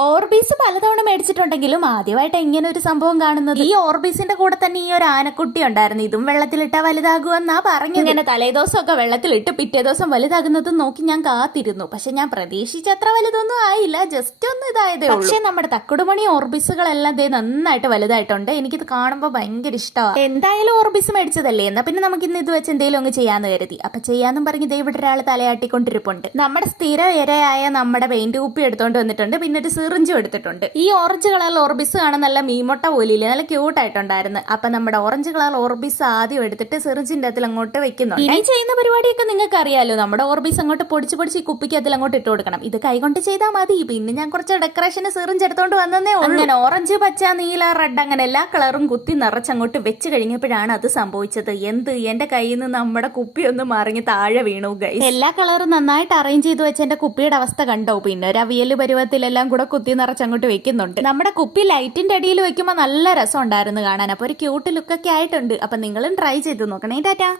Orbeez പലതവണ മേടിച്ചിട്ടുണ്ടെങ്കിലും ആദ്യമായിട്ട് ഇങ്ങനെ ഒരു സംഭവം കാണുന്നത്. ഈ ഓർബീസിന്റെ കൂടെ തന്നെ ഈ ഒരു ആനക്കുട്ടി ഉണ്ടായിരുന്നു. ഇതും വെള്ളത്തിലിട്ടാ വലുതാകുമെന്നാ പറഞ്ഞു. ഇങ്ങനെ തലേദിവസമൊക്കെ വെള്ളത്തിലിട്ട് പിറ്റേ ദിവസം വലുതാകുന്നതും നോക്കി ഞാൻ കാത്തിരുന്നു. പക്ഷെ ഞാൻ പ്രതീക്ഷിച്ചത്ര വലുതൊന്നും ആയില്ല, ജസ്റ്റ് ഒന്ന് ഇതായതേ ഉള്ളൂ. പക്ഷെ നമ്മുടെ തക്കുടുമണി ഓർബീസുകളെല്ലാം ദേ നന്നായിട്ട് വലുതായിട്ടുണ്ട്. എനിക്കിത് കാണുമ്പോൾ ഭയങ്കര ഇഷ്ടമാണ്. എന്തായാലും ഓർബീസ് മേടിച്ചതല്ലേ, എന്നാ പിന്നെ നമുക്ക് ഇന്ന് ഇത് വെച്ച് എന്തെങ്കിലും അങ്ങ് ചെയ്യാന്ന് കരുതി. അപ്പൊ ചെയ്യാന്നും പറഞ്ഞ് ദേ ഇവിടെ ഒരാൾ തലയാട്ടിക്കൊണ്ടിരിപ്പുണ്ട്. നമ്മുടെ സ്ഥിരം ഇരയായ നമ്മുടെ പെയിന്റ് കുപ്പി എടുത്തോണ്ട് വന്നിട്ടുണ്ട്. പിന്നെ ഒരു സിറിഞ്ചും എടുത്തിട്ടുണ്ട്. ഈ ഓറഞ്ച് കളർ ഓർബിസ് കാണാൻ നല്ല മീമൊട്ട പോലില്ലേ, നല്ല ക്യൂട്ട് ആയിട്ടുണ്ടായിരുന്നു. അപ്പൊ നമ്മുടെ ഓറഞ്ച് കളർ ഓർബിസ് ആദ്യം എടുത്തിട്ട് സിറിഞ്ചിന്റെ അതിൽ അങ്ങോട്ട് വെക്കുന്നുണ്ട്. ഇനി ചെയ്യുന്ന പരിപാടിയൊക്കെ നിങ്ങൾക്ക് അറിയാലോ. നമ്മുടെ ഓർബിസ് അങ്ങോട്ട് പൊടിച്ച് ഈ കുപ്പിക്ക് അതിൽ അങ്ങോട്ട് ഇട്ട് കൊടുക്കണം. ഇത് കൈകൊണ്ട് ചെയ്താൽ മതി. പിന്നെ ഞാൻ കുറച്ച് ഡെക്കറേഷന് സിറിഞ്ച് എടുത്തോണ്ട് വന്നേ ഉള്ളൂ. അങ്ങനെ ഓറഞ്ച്, പച്ച, നീല, റെഡ് അങ്ങനെ എല്ലാ കളറും കുത്തി നിറച്ചങ്ങോട്ട് വെച്ച് കഴിഞ്ഞപ്പോഴാണ് അത് സംഭവിച്ചത്. എന്റെ കയ്യിൽ നിന്ന് നമ്മുടെ കുപ്പി ഒന്ന് മറിഞ്ഞ് താഴെ വീണു ഗൈസ്. എല്ലാ കളറും നന്നായിട്ട് അറേഞ്ച് ചെയ്ത് വെച്ച് എന്റെ കുപ്പിയുടെ അവസ്ഥ കണ്ടോ. പിന്നെ ഒരു അവിയല് പരുവത്തിലെല്ലാം കൂടെ കുത്തി നിറച്ചങ്ങോട്ട് വെക്കുന്നുണ്ട്. നമ്മുടെ കുപ്പി ലൈറ്റിന്റെ അടിയിൽ വെക്കുമ്പോൾ നല്ല രസം ഉണ്ടായിരുന്നു കാണാൻ. അപ്പൊ ഒരു ക്യൂട്ട് ലുക്കൊക്കെ ആയിട്ടുണ്ട്. അപ്പൊ നിങ്ങളും ട്രൈ ചെയ്ത് നോക്കണേ. ടാറ്റാ.